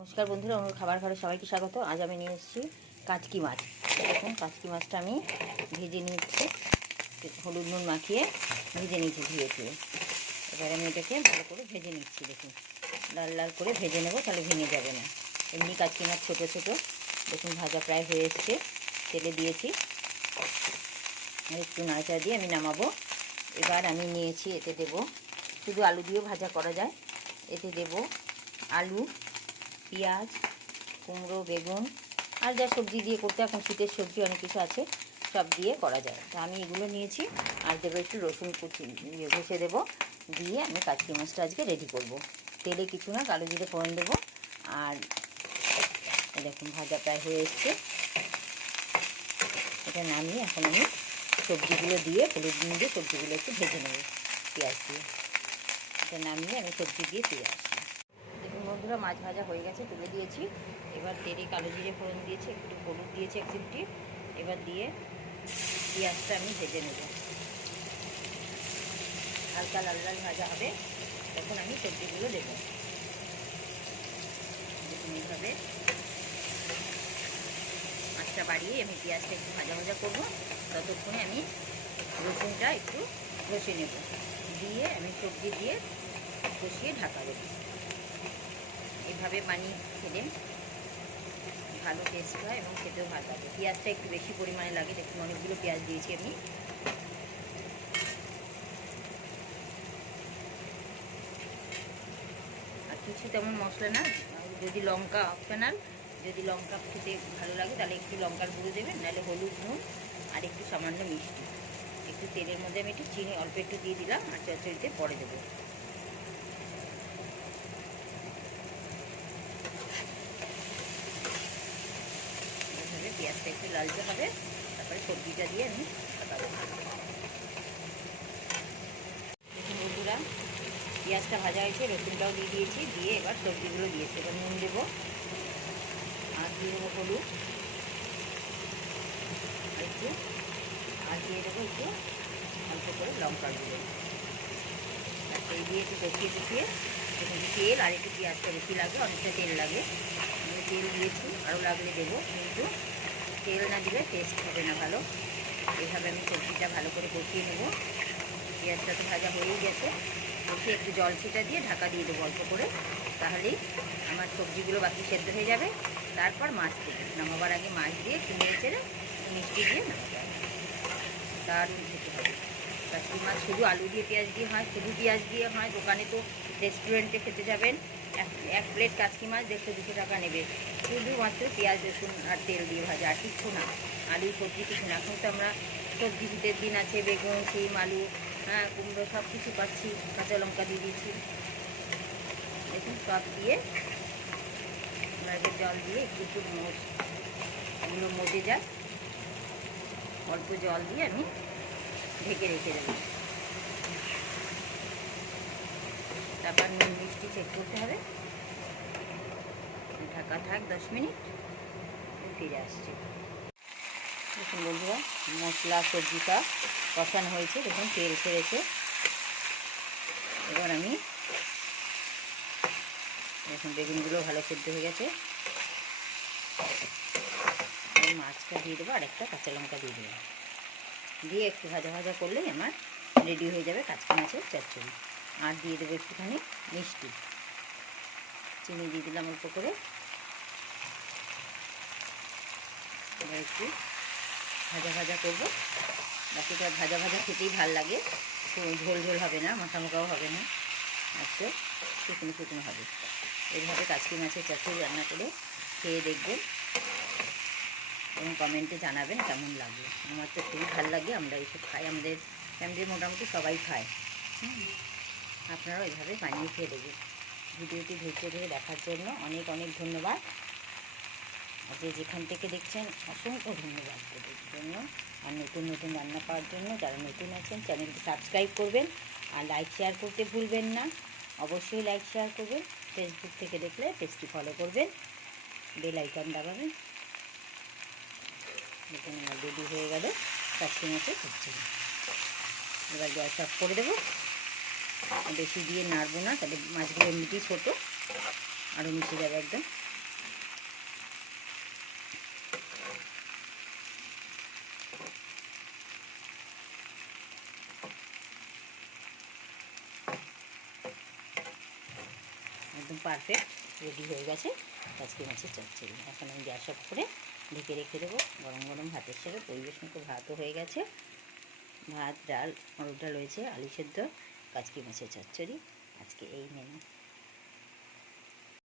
নমস্কার বন্ধুরা, আমার খাবার ঘরে সবাইকে স্বাগত। আজ আমি নিয়ে এসেছি কাচকি মাছ। দেখুন, কাচকি মাছটা আমি ভেজে নিচ্ছি, হলুদ নুন মাখিয়ে ভেজে নিচ্ছি ধুয়ে ধুয়ে। এবার আমি এটাকে ভালো করে ভেজে নিচ্ছি। দেখুন, লাল লাল করে ভেজে নেব, তাহলে ভেঙে যাবে না। এমনি কাচকি মাছ ছোটো ছোটো। দেখুন, ভাজা প্রায় হয়ে এসছে, তেলে দিয়েছি, একটু নাড়াচাড়া দিয়ে আমি নামাবো। এবার আমি নিয়েছি, এতে দেব, শুধু আলু দিয়েও ভাজা করা যায়। এতে দেব আলু, পেঁয়াজ, কুমড়ো, বেগুন, আর যা সবজি দিয়ে করতে, এখন শীতের সবজি অনেক কিছু আছে, সব দিয়ে করা যায়। তা আমি এগুলো নিয়েছি। আর দেবো একটু রসুন কুচি, ঘষে দেবো, দিয়ে আমি কাচকি মাছটা আজকে রেডি করব। তেলে কিছু না, কালো জিরে ফোড়ন দেবো। আর দেখুন, ভাজা প্রায় হয়ে এসছে। এটা নামিয়ে এখন আমি সবজিগুলো দিয়ে, হলুদ নুন দিয়ে সবজিগুলো একটু ভেজে নেব পেঁয়াজ দিয়ে। এটা নামিয়ে আমি সবজি দিয়ে ফিরে আসছি। দেখুন বন্ধুরা, মাছ ভাজা হয়ে গেছে, তুলে দিয়েছি। এবার তেলে কালো জিরে ফোড়ন দিয়েছি, একটু হলুদ দিয়েছি 1 চিমটি। এবার দিয়ে পেঁয়াজটা আমি ভেজে নেব, হালকা লাল লাল ভাজা হবে। তখন আমি সবজিগুলো দেবো। দেখুন, এইভাবে মাছটা বাড়িয়ে আমি পেঁয়াজটা একটু ভাজা ভাজা করবো। ততক্ষণে আমি রসুনটা একটু ঘষে নেব, দিয়ে আমি সবজি দিয়ে কষিয়ে ঢাকা দেবো। এভাবে বানিয়ে খেলে ভালো টেস্ট হয় এবং খেতেও ভালো লাগে। পেঁয়াজটা একটু বেশি পরিমাণে লাগে। দেখুন, অনেকগুলো পেঁয়াজ দিয়েছি আমি। আর কিছু তেমন মশলা না, যদি লঙ্কা অপশনাল, যদি লঙ্কা খেতে ভালো লাগে তাহলে একটু লঙ্কার গুঁড়ো দেবেন, নাহলে হলুদ, নুন আর একটু সামান্য মিষ্টি। একটু তেলের মধ্যে আমি একটু চিনি অল্প একটু দিয়ে দিলাম, আর চচ্চড়িতে পরে দেবো। এইভাবে পেঁয়াজটা একটু লালচে হবে, তারপরে সবজিটা দিয়ে আমি ঢাকাবো। দেখুন বন্ধুরা, পেঁয়াজটা ভাজা হয়েছে, রসুনটাও দিয়ে দিয়েছি, দিয়ে এবার সবজিগুলো দিয়েছি। এবার নুন দেবো, আর দিয়ে দেবো হলুদ একটু, আর দিয়ে দেবো একটু অল্প করে লঙ্কার গুঁড়ো। আর সেই দিয়ে একটু কষিয়ে কষিয়ে, দেখুন তেল আর একটু পেঁয়াজটা বেশি লাগে, অনেকটা তেল লাগে। আমি তেল দিয়েছি, আরও লাগলে দেবো, কিন্তু তেল না দিলে টেস্ট হবে না ভালো। এইভাবে আমি সবজিটা ভালো করে কষিয়ে নেব। পেঁয়াজটা তো ভাজা হয়েই গেছে, কষিয়ে একটু জল ছিটা দিয়ে ঢাকা দিয়ে দেবো অল্প করে। তাহলেই আমার সবজিগুলো বাকি সেদ্ধ হয়ে যাবে। তারপর মাছ দেবো, নামাবার আগে মাছ দিয়ে একটু নেড়ে চেড়ে মিষ্টি দিয়ে নামাতে হবে। দারুণ খেতে হবে। কাচকি মাছ শুধু আলু দিয়ে পেঁয়াজ দিয়ে হয়, শুধু পেঁয়াজ দিয়ে হয়। দোকানে তো, রেস্টুরেন্টে খেতে যাবেন, এক প্লেট কাচকি মাছ 150-200 টাকা নেবে, শুধুমাত্র পেঁয়াজ রসুন আর তেল দিয়ে ভাজা, আর কিচ্ছু না। আলু সবজি কিছু না। এখন তো আমরা সবজি শীতের দিন আছে, বেগুন, সিম, আলু, হ্যাঁ, কুমড়ো, সব কিছু পাচ্ছি। কাঁচা লঙ্কা দিয়ে দিয়েছি। দেখুন, সব দিয়ে জল দিয়ে একটু একটু এগুলো মজে যায়, অল্প জল দিয়ে আমি ঢেকে রেখে দেবো। তারপর নুন মিষ্টি চেক করতে হবে। ঢাকা থাক 10 মিনিট, ফিরে আসছি। দেখুন বন্ধুরা, মশলা সবজিটা কষানো হয়েছে, দেখুন তেল ছেড়েছে। এবার আমি দেখুন বেগুনগুলো ভালো সেদ্ধ হয়ে গেছে, মাছটা দিয়ে দেবো, আর একটা কাঁচা লঙ্কা দিয়ে দেবো, দিয়ে একটু ভাজা ভাজা করলেই আমার রেডি হয়ে যাবে কাচকি মাছের চচ্চড়ি। আর দিয়ে দেবো একটুখানি মিষ্টি, চিনি দিয়ে দিলাম অল্প করে। এবার একটু ভাজা ভাজা করবো। বাকিটা ভাজা ভাজা খেতেই ভাল লাগে, ঝোল ঝোল হবে না, মাখা মাখাও হবে না, আচ্ছা শুকনো শুকনো হবে। এইভাবে কাচকি মাছের চচ্চড়ি রান্না করে খেয়ে দেখবেন এবং কমেন্টে জানাবেন কেমন লাগবে। আমার তো খুবই ভালো লাগে, আমরা এইসব খাই, আমাদের ফ্যামিলির মোটামুটি সবাই খায়। আপনারাও এইভাবে বানিয়ে খেয়ে দেবেন। ভিডিওটি ধৈর্য ধরে দেখার জন্য অনেক অনেক ধন্যবাদ। আর যেখান থেকে দেখছেন অসংখ্য ধন্যবাদ এর জন্য। আর নতুন নতুন রান্না পাওয়ার জন্য যারা নতুন আছেন, চ্যানেলটি সাবস্ক্রাইব করবেন, আর লাইক শেয়ার করতে ভুলবেন না। অবশ্যই লাইক শেয়ার করবেন। ফেসবুক থেকে দেখলে পেজটি ফলো করবেন, বেল আইকন দাবাবেন। দেখুন আমার রেডি হয়ে গেল কাচকি মাছের চচ্চড়ি। এবার গ্যাস অফ করে দেবো। বেশি দিয়ে নাড়বো না, তাহলে মাছগুলো এমনিতেই ছোটো, আরও মিশে যাবে একদম। একদম পারফেক্ট রেডি হয়ে গেছে কাচকি মাছের চচ্চড়ি। এখন আমি গ্যাস অফ করে ঢেকে রেখে দেবো। গরম গরম ভাতের সাথে পরিবেশন করে ভাতও হয়ে গেছে, ভাত, ডাল, অরুর ডাল রয়েছে, আলু সেদ্ধ, কাচকি মাছের চচ্চড়ি, আজকে এই মেনু।